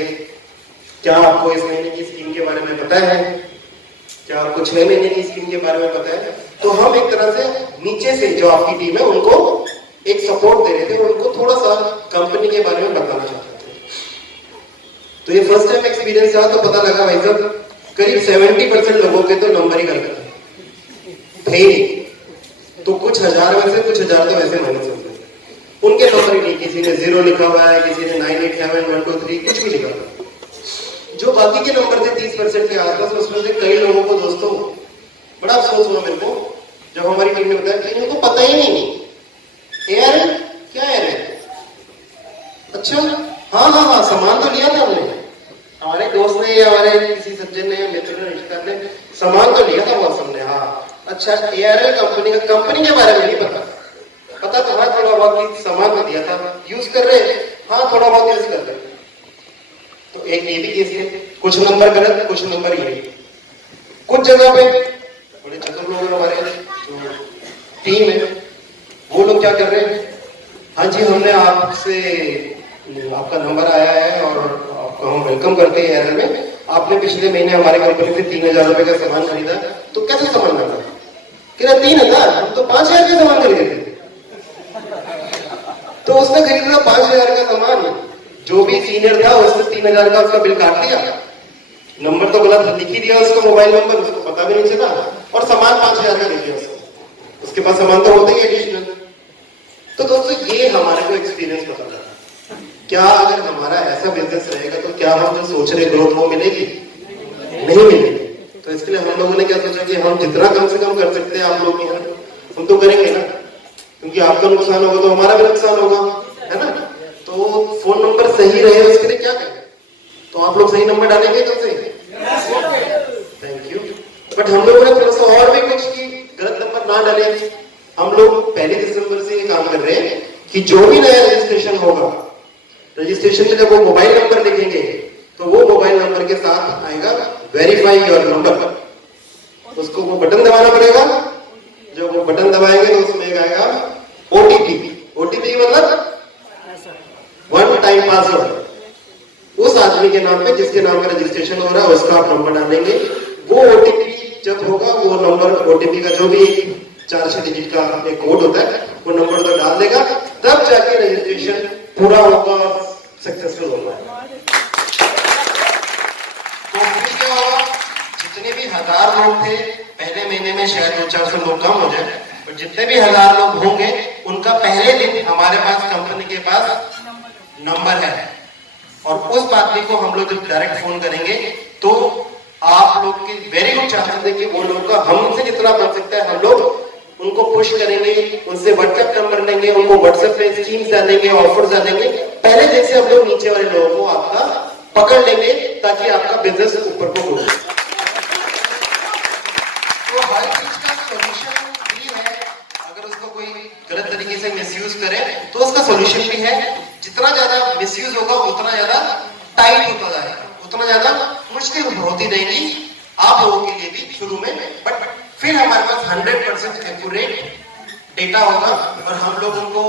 क्या आपको इस महीने की स्कीम के बारे में पता है, क्या आपको 6 महीने की स्कीम के बारे में पता है। तो हम एक तरह से नीचे से जो आपकी टीम है उनको एक सपोर्ट दे रहे थे, उनको थोड़ा सा कंपनी के बारे में बताना चाहते थे। तो ये फर्स्ट टाइम एक्सपीरियंस था, तो पता लगा भाई साहब करीब 70% लोगों के तो नंबर ही गलत थे ही, तो कुछ हजार में से कुछ हजार तो वैसे माइनस होते हैं, उनके नंबर ही नहीं, किसी ने 0 लिखा हुआ है, किसी ने 987123 कुछ भी लिखा हुआ है। जो बाकी के नंबर थे 30% के आसपास, उसमें से कई लोगों को दोस्तों बड़ा अफसोस हुआ मेरे को जब हमारी टीम ने बताया कि इनको पता ही नहीं ARN क्या है। अच्छा हाँ सामान तो लिया था हमने, हमारे दोस्त ने या हमारे किसी सज्जन ने या मित्र ने रिश्तेदार ने सामान तो लिया था बहुत हमने। हाँ अच्छा, ARN कंपनी के बारे में नहीं पता तो हाँ थोड़ा बहुत सामान तो दिया था, यूज कर रहे, हाँ थोड़ा बहुत यूज कर रहे। तो एक ये भी केस है, कुछ नंबर गलत कुछ नंबर ये, कुछ जगह पे बड़े चतुर लोग हमारे जो टीम है वो लोग क्या कर रहे हैं, हाँ जी हमने आपसे आपका नंबर आया है और आपको हम वेलकम करते हैं ARN में, आपने पिछले महीने हमारे कंपनी से 3,000 रुपए का सामान खरीदा, तो कैसे सामान खरीदा, कह 3,000, हम तो 5,000 का सामान खरीदे थे। तो उसने खरीदा 5,000 का सामान, जो भी सीनियर था उसने 3,000 का उसका बिल काट दिया, नंबर तो गलत लिख ही दिया उसका मोबाइल नंबर, उसको पता भी नहीं चला, और सामान 5,000 का दे दिया उसको, उसके पास सामान तो होते ही एडिशनल। तो दोस्तों ये हमारे को एक्सपीरियंस पता लगा, क्या अगर हमारा ऐसा बिजनेस रहेगा तो क्या हम जो सोच रहे ग्रोथ वो मिलेगी, नहीं मिलेगी। तो इसके लिए हम लोगों ने क्या सोचा कि हम जितना कम से कम कर सकते हैं आप लोग हम तो करेंगे ना, क्योंकि आपका नुकसान होगा तो हमारा भी नुकसान होगा, है ना। तो फोन नंबर सही रहे उसके लिए क्या करें, तो आप लोग सही नंबर डालेंगे तो सही, थैंक यू। बट हम लोगों ने थोड़ा सा और भी कुछ की गलत नंबर ना डाले, हम लोग 1 दिसंबर से ये काम कर रहे हैं कि जो भी नया रजिस्ट्रेशन होगा, रजिस्ट्रेशन में जब वो मोबाइल नंबर लिखेंगे तो वो मोबाइल नंबर के साथ आएगा वेरीफाई योर नंबर, उसको वो बटन दबाना पड़ेगा, जब वो बटन दबाएंगे तो उसमें आएगा OTP मतलब वन टाइम पासवर्ड, उस आदमी के नाम पे जिसके नाम पे रजिस्ट्रेशन हो रहा है उसका आप नंबर डालेंगे, वो OTP जब होगा वो नंबर OTP का जो भी 4 डिजिट का एक कोड होता है वो नंबर तो डाल देगा, तब जाके रजिस्ट्रेशन पूरा होगा, सक्सेसफुल होगा। तो फिर क्या होगा, जितने भी 1000 लोग थे पहले महीने में शायद 200-400 लोग कम हो जाए, और जितने भी 1000 लोग होंगे उनका पहले दिन हमारे पास कंपनी के पास नंबर है, और उस आदमी को हम लोग जब डायरेक्ट फोन करेंगे तो आप लोग की वेरी गुड चांसेस है कि वो लोग का हमसे जितना बन सकता है हम लोग उनको पुश करेंगे, उनसे व्हाट्सएप नंबर लेंगे, उनको व्हाट्सएप पे स्कीम्स डालेंगे, ऑफर्स डालेंगे, पहले दिन से हम लोग नीचे वाले लोगों को आपका पकड़ लेंगे ताकि आपका बिजनेस ऊपर को हो। तो हर चीज का सोल्यूशन भी है, अगर उसको कोई गलत तरीके से मिसयूज करे तो उसका सोल्यूशन भी है। जितना ज्यादा मिसयूज होगा उतना ज्यादा टाइट होता जाएगा, उतना ज्यादा मुश्किल होती रहेगी आप लोगों के लिए भी शुरू में, बट फिर हमारे पास 100% एक्यूरेट डेटा होगा और हम लोग उनको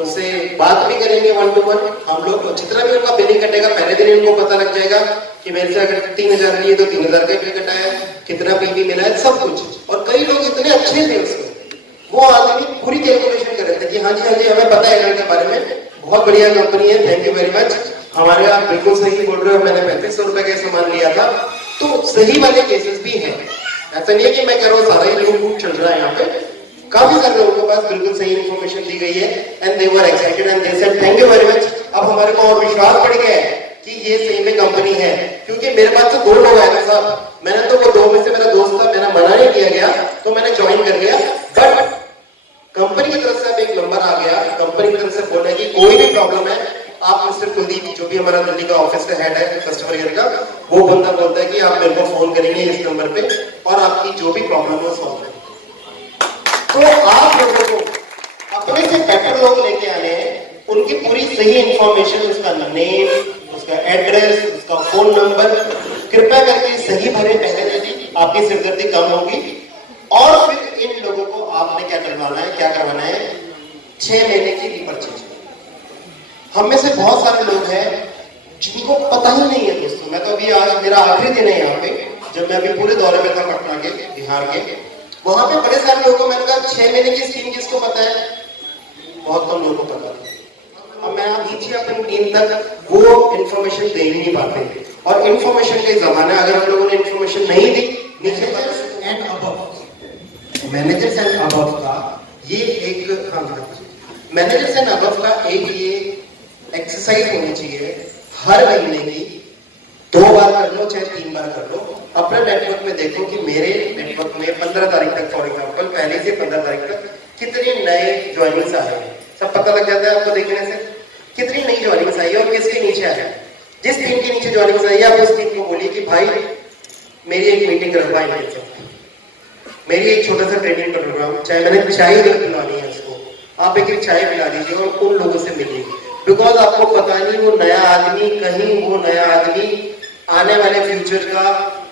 उनसे बात भी करेंगे 1 to 1। हम लोग जितना भी उनका बिलिंग कटेगा पहले दिन उनको पता लग जाएगा कि मेरे से अगर 3,000 लिए तो 3,000 का बिल कटा है, कितना पीवी मिला है, सब कुछ। और कई लोग इतने अच्छे थे उसमें, वो आदमी पूरी कैलकुलेशन कर रहे थे कि हाँ जी हमें पता है एयरटेल के बारे में, बहुत बढ़िया कंपनी है, थैंक यू वेरी मच, हमारे आप बिल्कुल सही बोल रहे हो, मैंने 3500 रुपए का सामान लिया था। तो सही वाले केसेस भी हैं, ऐसा नहीं है कि मैं कह रहा हूँ सारा ही लोग खूब चल रहा है। यहाँ पे काफी सारे लोगों के पास बिल्कुल सही इन्फॉर्मेशन दी गई है and they were excited and they said thank you very much. अब हमारे को और विश्वास बढ़ गया है कि ये सही में कंपनी है, क्योंकि मेरे पास तो 2 लोग आए थे साहब, मैंने तो वो 2 में से मेरा दोस्त था, मैंने मना नहीं किया गया तो मैंने ज्वाइन कर लिया। बट कंपनी की तरफ से अब एक नंबर आ गया, कंपनी की तरफ से बोला कि कोई भी प्रॉब्लम है आप मिस्टर कुलदीप, जो भी हमारा दिल्ली का ऑफिस का हेड है कस्टमर केयर का, वो बंदा बोलता है कि आप मेरे को फोन करेंगे इस नंबर पे और आपकी जो भी प्रॉब्लम है सॉल्व करेंगे। तो आप लोगों को अपने से बेटर लोग लेके आने हैं, उनकी पूरी सही इंफॉर्मेशन, उसका नेम, उसका एड्रेस, उसका फोन नंबर, कृपया करके सही भरे पहले दे दी, आपकी सिरदर्दी कम होगी। और फिर इन लोगों को आपने क्या करवाना है, क्या करवाना है, 6 महीने की रीपर्चेज। हम में से बहुत सारे लोग हैं जिनको पता ही नहीं है दोस्तों। मैं तो अभी आज मेरा आखिरी दिन है यहाँ पे, जब मैं अभी पूरे दौरे में था पटना के, बिहार के, वहां पे बड़े सारे लोगों को मैंने कहा 6 महीने की स्कीम किसको पता है, बहुत कम लोगों को पता है। अब मैं आप नीचे अपनी टीम तक वो इंफॉर्मेशन दे ही नहीं पाते, और इंफॉर्मेशन का जमाना, अगर हम लोगों ने इंफॉर्मेशन नहीं दी, नीचे and above, managers and above का ये एक, मैनेजर्स एंड अबव का एक ये एक्सरसाइज होनी चाहिए हर महीने की। 2 बार कर लो चाहे 3 बार कर लो, अपने नेटवर्क में देखो कि मेरे नेटवर्क में 15 तारीख तक, फॉर एग्जांपल पहले से 15 तारीख तक कितने नए ज्वाइनिंग्स आए हैं, सब पता लग जाता है आपको देखने से कितनी नई ज्वाइनिंग्स आई है और किसके नीचे आया है। जिस टीम के नीचे ज्वाइनिंग्स आई है आप उस टीम को बोलिए कि भाई मेरी एक मीटिंग रखवा है, मेरी एक छोटा सा ट्रेनिंग प्रोग्राम, चाहे मैंने चाय पिलानी है उसको, आप एक चाय पिला दीजिए और उन लोगों से मिलिए। बिकॉज आपको पता नहीं वो नया आदमी, कहीं वो नया आदमी आने वाले फ्यूचर का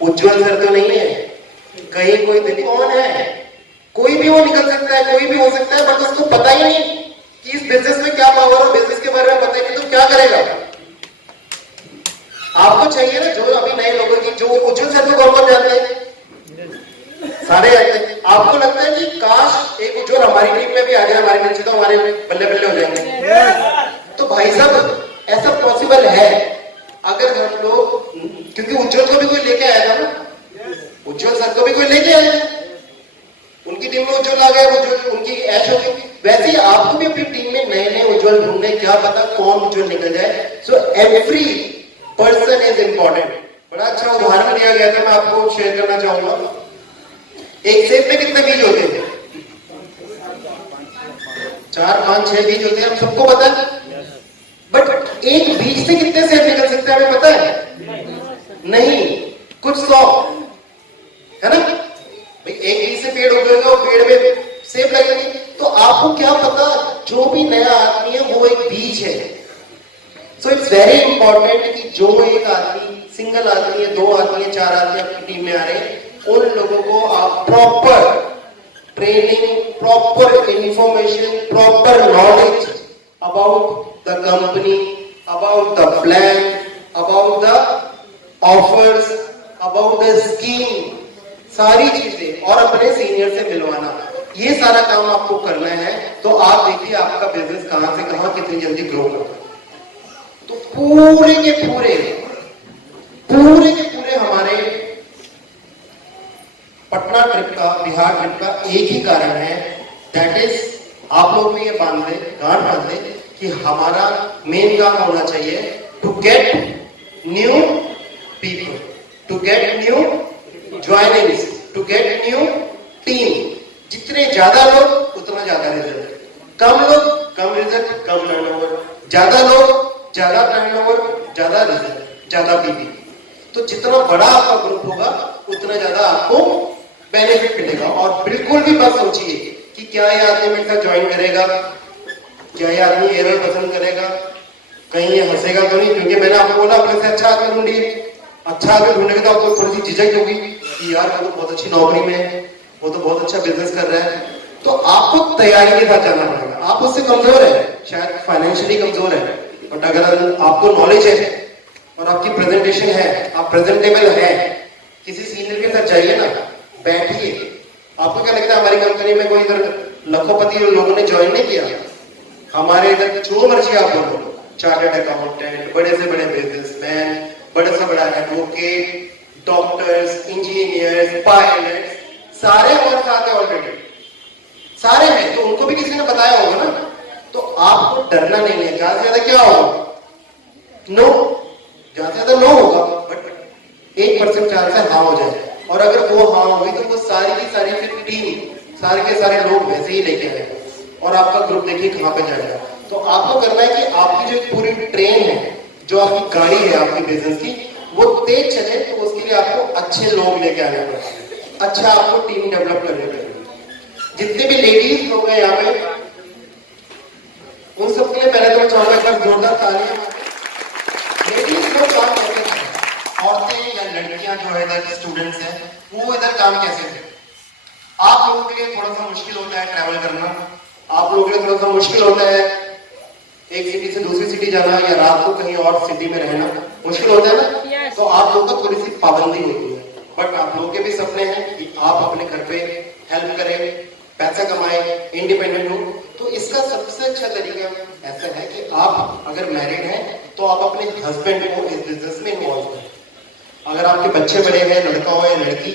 उज्जवल सर तो नहीं है, कहीं कोई दिल्ली कौन है, कोई भी वो निकल सकता है, कोई भी हो सकता है, बट उसको पता ही नहीं कि इस बिजनेस में क्या पावर और बिजनेस के बारे में पता है कि तो क्या करेगा। आपको चाहिए ना, जो अभी नए लोगों की, जो उज्जवल सर को कौन जानते हैं, सारे जानते हैं। आपको लगता है कि काश एक उज्जवल हमारी टीम में भी आ जाए, हमारे नीचे तो हमारे बल्ले बल्ले हो जाएंगे। तो भाई साहब ऐसा पॉसिबल है अगर हम लोग, क्योंकि उज्जवल को भी कोई लेके आया था ना, उज्जवल सर को भी कोई लेके आया, उनकी टीम में उज्जवल आ गया, उज्जवल उनकी ऐश हो गई। वैसे ही आपको भी अपनी टीम में नए नए उज्जवल ढूंढने, क्या पता कौन उज्जवल निकल जाए। So every person is important. बड़ा अच्छा उदाहरण दिया गया था, मैं आपको शेयर करना चाहूंगा। एक सेब में कितने बीज होते हैं, 4, 5, 6 बीज होते हैं, हम सबको पता है। बट एक बीज से कितने सेब निकल सकते हैं हमें पता है? नहीं, कुछ 100, है ना भाई। एक बीज से पेड़ उगेगा और पेड़ में सेब लगेंगे, तो आपको क्या पता, जो भी नया आदमी है वो एक बीज है। सो इट्स वेरी इंपॉर्टेंट कि जो एक आदमी, सिंगल आदमी है, 2 आदमी है, 4 आदमी आपकी टीम में आ रहे हैं, उन लोगों को आप proper training, proper information, proper knowledge about the company, about the plan, about the offers, about the scheme, सारी चीजें, और अपने सीनियर से मिलवाना, ये सारा काम आपको करना है। तो आप देखिए आपका बिजनेस कहां से कहां कितनी जल्दी ग्रो करता है। तो पूरे के पूरे हमारे पटना ट्रिप का, बिहार ट्रिप का एक ही कारण है, दैट इज, आप लोग भी ये बांध दे, गांठ बांध दे कि हमारा मेन काम होना चाहिए to get new people, to get new joinings, to get new team. जितने ज्यादा लोग उतना ज्यादा रिजल्ट, कम लोग कम रिजल्ट, कम टर्नओवर, ज्यादा लोग ज्यादा टर्नओवर, ज्यादा रिजल्ट, ज्यादा पीपी। तो जितना बड़ा आपका ग्रुप होगा उतना ज्यादा आपको बेनिफिट मिलेगा। और बिल्कुल भी मत सोचिए कि क्या ये आदमी मेरे साथ ज्वाइन करेगा, क्या ये आदमी एरर पसंद करेगा, कहीं ये हंसेगा तो नहीं, क्योंकि मैंने आपको बोला अपने से अच्छा आदमी ढूंढिए। अच्छा आदमी ढूंढेगा तो आपको थोड़ी सी झिझक होगी कि यार वो तो बहुत अच्छी नौकरी में है, वो तो बहुत अच्छा बिजनेस कर रहा है। तो आपको तैयारी के साथ जाना पड़ेगा। आप उससे कमजोर है, शायद फाइनेंशियली कमजोर है, बट अगर आपको नॉलेज है और आपकी प्रेजेंटेशन है, आप प्रेजेंटेबल है, किसी सीनियर के साथ जाइए ना, बैठिए। आपको क्या लगता है हमारी कंपनी में कोई इधर लखोपति लोगों ने ज्वाइन नहीं किया? हमारे इधर जो मर्जी आप बोलो, चार्टर्ड अकाउंटेंट, बड़े से बड़े बिजनेसमैन, बड़े से बड़ा एडवोकेट, डॉक्टर्स, इंजीनियर्स, पायलट, सारे हमारे साथ हैं ऑलरेडी, सारे हैं। तो उनको भी किसी ने बताया होगा ना, तो आपको डरना नहीं है। ज्यादा से ज्यादा क्या होगा? नो, ज्यादा से ज्यादा नो होगा, बट 1% चांस है हाँ हो जाए। और अगर वो हाँ हुई तो वो सारी की सारी फिर टीम, सारे के सारे लोग वैसे ही लेके आएंगे और आपका ग्रुप देखिए कहां पे जाएगा। तो आपको करना है कि आपकी जो पूरी ट्रेन है, जो आपकी गाड़ी है आपकी बिजनेस की, वो तेज चले, तो उसके लिए आपको अच्छे लोग लेके आने पड़ेंगे, अच्छा आपको टीम डेवलप करनी पड़ेगी। जितने भी लेडीज लोग हैं यहाँ पे, उन सबके लिए पहले तो मैं चाहूंगा एक बार जोरदार तालियां। लेडीज लोग काम कैसे करें, औरतें या लड़कियां जो है इधर स्टूडेंट्स हैं, वो इधर काम कैसे करें? आप लोगों के लिए थोड़ा सा मुश्किल होता है ट्रैवल करना, आप लोगों के लिए थोड़ा सा मुश्किल होता है एक सिटी से दूसरी सिटी जाना, या रात को कहीं और सिटी में रहना, मुश्किल होता है ना। तो आप लोगों को थोड़ी सी पाबंदी होती है, बट आप लोगों के भी सपने हैं कि आप अपने घर पे हेल्प करें, पैसा कमाएं, इंडिपेंडेंट हो। तो इसका सबसे अच्छा तरीका ऐसा है कि आप अगर मैरिड हैं तो आप अपने हस्बैंड को इस बिजनेस में इन्वॉल्व करें। अगर आपके बच्चे बड़े हैं, लड़का हो या लड़की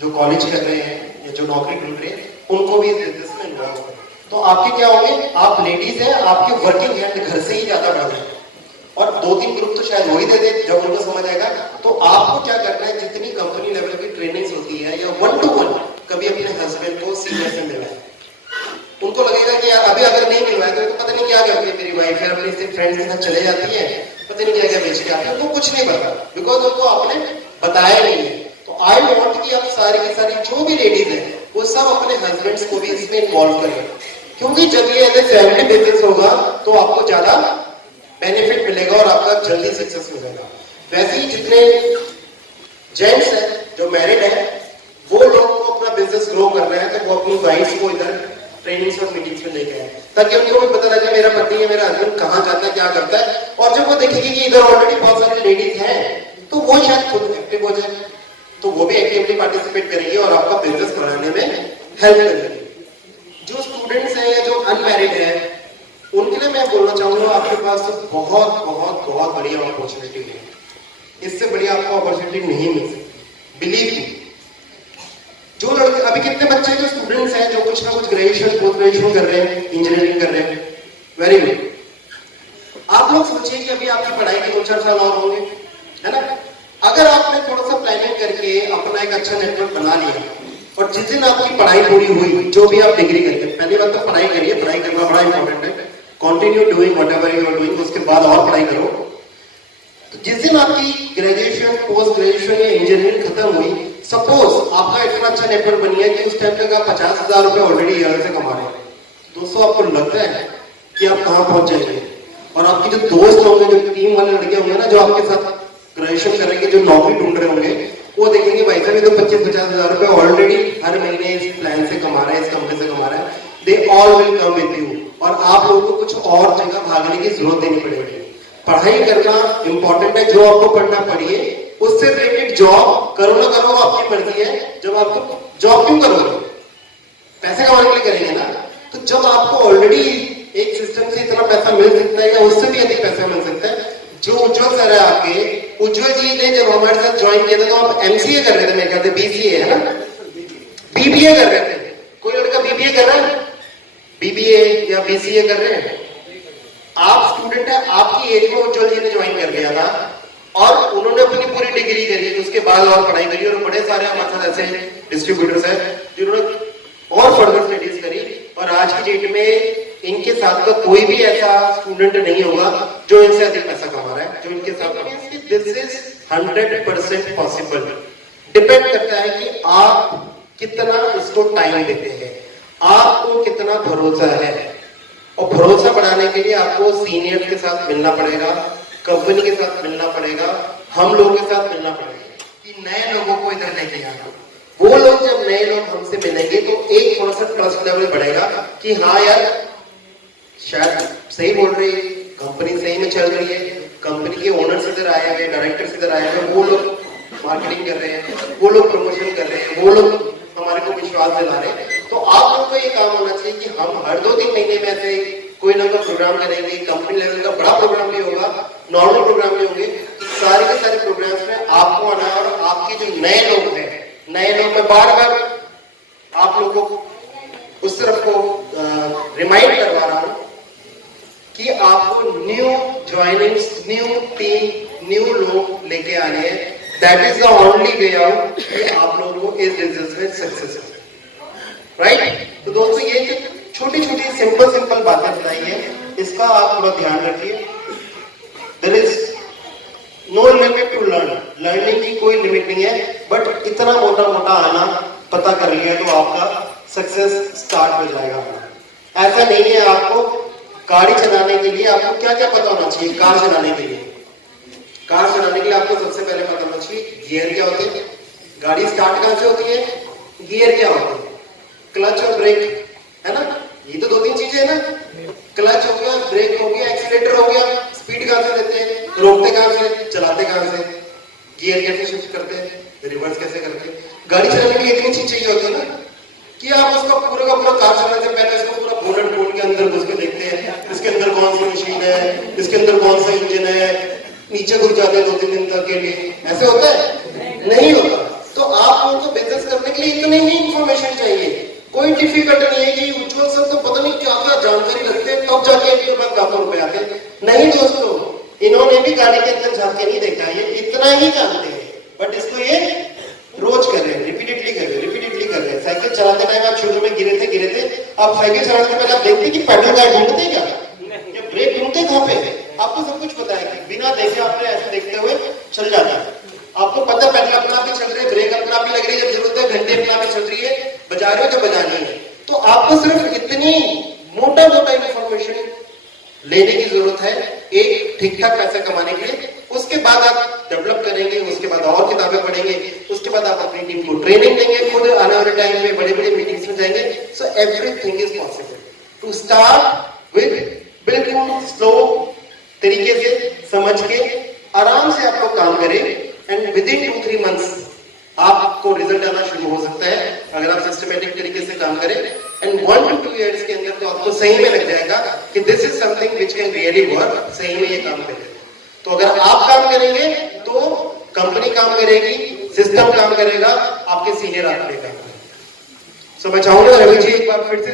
जो कॉलेज कर रहे हैं या जो नौकरी ढूंढ रहे हैं, उनको भी इस बिजनेस में इन्वॉल्व करें। तो आपके क्या होंगे, आप लेडीज हैं, आपकी वर्किंग हैंड घर से ही ज्यादा बढ़ जाए, और 2-3 ग्रुप तो शायद वही दे दे जब उनको समझ आएगा। तो आपको क्या करना है, जितनी कंपनी लेवल की ट्रेनिंग्स होती है या 1-to-1 कभी अपने हस्बैंड को सीनियर से मिलाएं। उनको लगेगा कि यार अभी अगर नहीं मिलवाए तो पता नहीं क्या करती है मेरी वाइफ, फिर अपने फ्रेंड्स के साथ चले जाती है, पता नहीं क्या क्या बेच के आती है, उनको कुछ नहीं पता, बिकॉज उनको आपने बताया नहीं है। तो आई वांट कि आप सारी की सारी जो भी लेडीज है वो सब अपने हस्बैंड्स को भी इसमें इन्वॉल्व करें, क्योंकि जब ये एज ए फैमिली बिजनेस होगा तो आपको ज्यादा बेनिफिट मिलेगा और आपका जल्दी सक्सेस मिलेगा। वैसे ही जितने जेंट्स हैं जो मैरिड है, वो लोग को अपना बिजनेस ग्रो कर रहे हैं, तो वो अपनी वाइफ को इधर ट्रेनिंग्स और मीटिंग्स में लेके आए, ताकि उनको भी पता लगे मेरा पति है, मेरा हस्बैंड कहाँ जाता है, क्या करता है। और जब वो देखेंगे कि इधर ऑलरेडी बहुत सारी लेडीज हैं, तो वो शायद खुद एक्टिव हो जाए, तो वो भी एक्टिवली पार्टिसिपेट करेंगे और आपका बिजनेस बढ़ाने में हेल्प करेंगे। जो स्टूडेंट्स हैं या जो अनमैरिड है, उनके लिए मैं बोलना चाहूंगा आपके पास तो बहुत बहुत बहुत बढ़िया अपॉर्चुनिटी है, इससे बढ़िया आपको अपॉर्चुनिटी नहीं मिल सकती, बिलीव मी। जो लड़के अभी कितने बच्चे जो स्टूडेंट्स हैं जो कुछ ना कुछ ग्रेजुएशन पोस्ट ग्रेजुएशन कर रहे हैं, इंजीनियरिंग कर रहे हैं, वेरी गुड। आप लोग सोचिए कि अभी आपकी पढ़ाई के 2-4 साल और होंगे, है ना। अगर आपने थोड़ा सा प्लानिंग करके अपना एक अच्छा नेटवर्क बना लिया, और जिस दिन आपकी पढ़ाई पूरी हुई, जो भी आप डिग्री करके, पहली बात तो पढ़ाई करिए, पढ़ाई करना बड़ा इंपॉर्टेंट है, continue doing whatever you are doing, उसके बाद और पढ़ाई करो। तो जिस दिन आपकी ग्रेजुएशन पोस्ट ग्रेजुएशन या इंजीनियरिंग खत्म हुई, सपोज आपका इतना अच्छा नेटवर्क बन गया कि उस टाइम तक आप 50,000 रुपए ऑलरेडी ईयर से कमा रहे हैं, दोस्तों आपको लगता है कि आप कहां पहुंच जाएंगे? और आपके जो दोस्त होंगे, जो टीम वाले लड़के होंगे ना, जो आपके साथ ग्रेजुएशन करेंगे, जो नौकरी ढूंढ रहे होंगे, वो देखेंगे भाई साहब ये तो 25-50,000 रुपए ऑलरेडी हर महीने इस प्लान से कमा रहे हैं, इस कंपनी से कमा रहे हैं, they all will come with you, और आप लोगों को कुछ और जगह भागने की जरूरत नहीं पड़ेगी। पढ़ाई करना इंपॉर्टेंट है, जो आपको पढ़ना पढ़िए, उससे रिलेटेड जॉब करो ना करो आपकी मर्जी है। जब आपको जॉब क्यों करोगे, पैसे कमाने के लिए करेंगे ना। तो जब आपको ऑलरेडी एक सिस्टम से इतना पैसा मिल सकता है या उससे भी अधिक पैसा मिल सकता है, जो उज्जवल सर है आपके, उज्जवल जी ने जब हमारे साथ ज्वाइन किया था तो आप एमसीए कर रहे थे, मेरे ख्याल से बीसीए है ना, बीबीए कर रहे थे। कोई लड़का बीबीए कर रहा है, बीबीए या बीसीए कर रहे हैं? आप स्टूडेंट है, आपकी एज में उज्जवल जी ने ज्वाइन कर लिया था और उन्होंने अपनी पूरी डिग्री करी, उसके बाद और पढ़ाई करी, और बड़े सारे हमारे साथ ऐसे डिस्ट्रीब्यूटर्स हैं जिन्होंने और फर्दर स्टडीज करी, और आज की डेट में इनके साथ का कोई भी ऐसा स्टूडेंट नहीं होगा जो इनसे अधिक पैसा कमा रहा है, जो इनके साथ। This is 100% possible. डिपेंड करता है कि आप कितना इसको टाइम देते हैं, आपको कितना भरोसा है, और भरोसा बढ़ाने के लिए आपको सीनियर के साथ मिलना पड़ेगा, कंपनी के साथ मिलना पड़ेगा, हम लोगों के साथ मिलना पड़ेगा, कि नए लोगों को इधर लेके आना। वो लोग जब नए लोग हमसे मिलेंगे तो एक थोड़ा सा ट्रस्ट लेवल बढ़ेगा कि हाँ यार शायद सही बोल रही है, कंपनी सही में चल रही है, कंपनी के ओनर्स इधर आए हुए, डायरेक्टर्स इधर आए हुए, वो लोग मार्केटिंग कर रहे हैं, वो लोग प्रमोशन कर रहे हैं, वो लोग हमारे को विश्वास दिला रहे हैं। तो आप लोग का ये काम होना चाहिए कि हम हर 2-3 महीने में ऐसे कोई ना कोई प्रोग्राम करेंगे, कंपनी लेवल का बड़ा प्रोग्राम भी होगा, नॉर्मल प्रोग्राम भी होंगे। सारे के सारे प्रोग्राम्स में आपको आना है और आपके जो नए लोग हैं, नए लोग मैं बार बार आप लोगों को उस तरफ को रिमाइंड करवा रहा हूं कि आपको new joinings, new team, new लोग लेके आने हैं। That is the only way out कि आप लोगों को इस बिजनेस में सक्सेस हो, राइट? तो दोस्तों ये जो छोटी छोटी सिंपल बातें बताई है, इसका आप थोड़ा ध्यान रखिए। There is no limit to learn, learning की कोई लिमिट नहीं है, बट इतना मोटा मोटा आना पता कर लिया तो आपका सक्सेस स्टार्ट हो जाएगा। ऐसा नहीं है, आपको गाड़ी चलाने के लिए आपको क्या क्या पता होना चाहिए। कार चलाने के लिए, कार चलाने के लिए आपको सबसे पहले पता होना चाहिए गियर क्या होते हैं, गाड़ी स्टार्ट कहां से होती है, गियर क्या होते हैं, क्लच और ब्रेक, है ना? ये तो 2-3 चीजें है ना। क्लच हो गया, ब्रेक हो गया, एक्सीलेटर हो गया, स्पीड कहां से देते हैं, रोकते कहां से, चलाते कहां से, गियर कैसे शिफ्ट करते हैं, रिवर्स कैसे करते हैं। गाड़ी चलाने के लिए इतनी चीज चाहिए होती है ना कि आप उसका पूरा का पूरा कार चलाने से पहले उसको पूरा बोनट खोल के अंदर घुस के देखते हैं, इसके अंदर कौन सी मशीन है, इसके अंदर कौन सा इंजन है, नीचे घुस जाते हैं 2-3 दिन तक के लिए। ऐसे होता है? नहीं होता। तो आप लोगों को बिजनेस करने के लिए इतनी ही इंफॉर्मेशन चाहिए, कोई डिफिकल्ट नहीं है कि उज्जवल सर तो पता नहीं क्या क्या जानकारी रखते हैं तब जाके इनके पास लाखों रुपए आते हैं। नहीं दोस्तों, इन्होंने भी गाड़ी के अंदर झांक के नहीं देखा, ये इतना ही जानते हैं, बट इसको ये रोज कर रहे हैं, रिपीटेडली कर रहे हैं। साइकिल चलाते टाइम आप शुरू में गिरे थे, आप साइकिल चलाने से पहले आप देखते कि पेडल गाइड ढूंढते क्या, ये ब्रेक ढूंढते कहां पे? आपको सब कुछ पता है कि बिना देखे आपने ऐसे देखते हुए चल जाता है। आपको पता है पेडल अपना भी चल रही है, ब्रेक अपना भी लग रही है, जब जरूरत है घंटे अपना भी चल रही है, बजा रहे हो जब बजानी है। तो आपको सिर्फ इतनी मोटा इंफॉर्मेशन लेने की जरूरत है एक ठीक ठाक पैसा कमाने के लिए। उसके बाद आप डेवलप करेंगे, उसके बाद और किताबें पढ़ेंगे, उसके बाद आप अपनी टीम को ट्रेनिंग देंगे, खुद आने वाले टाइम में बड़े बड़े मीटिंग्स में जाएंगे। So everything is possible to start with बिल्कुल स्लो तरीके से समझ के आराम से आप लोग काम करें एंड विद इन 2-3 मंथ्स आपको रिजल्ट आना शुरू हो सकता है अगर आप सिस्टमेटिक तरीके से काम करें। एंड 1 to 2 years के अंदर तो आपको सही में लग जाएगा कि this is something which can really work, सही में ये काम करेगा। तो अगर आप काम करेंगे तो कंपनी काम करेगी, सिस्टम काम करेगा, आपके सीनियर आपके काम करेंगे। सो मैं चाहूंगा रवि जी एक बार फिर से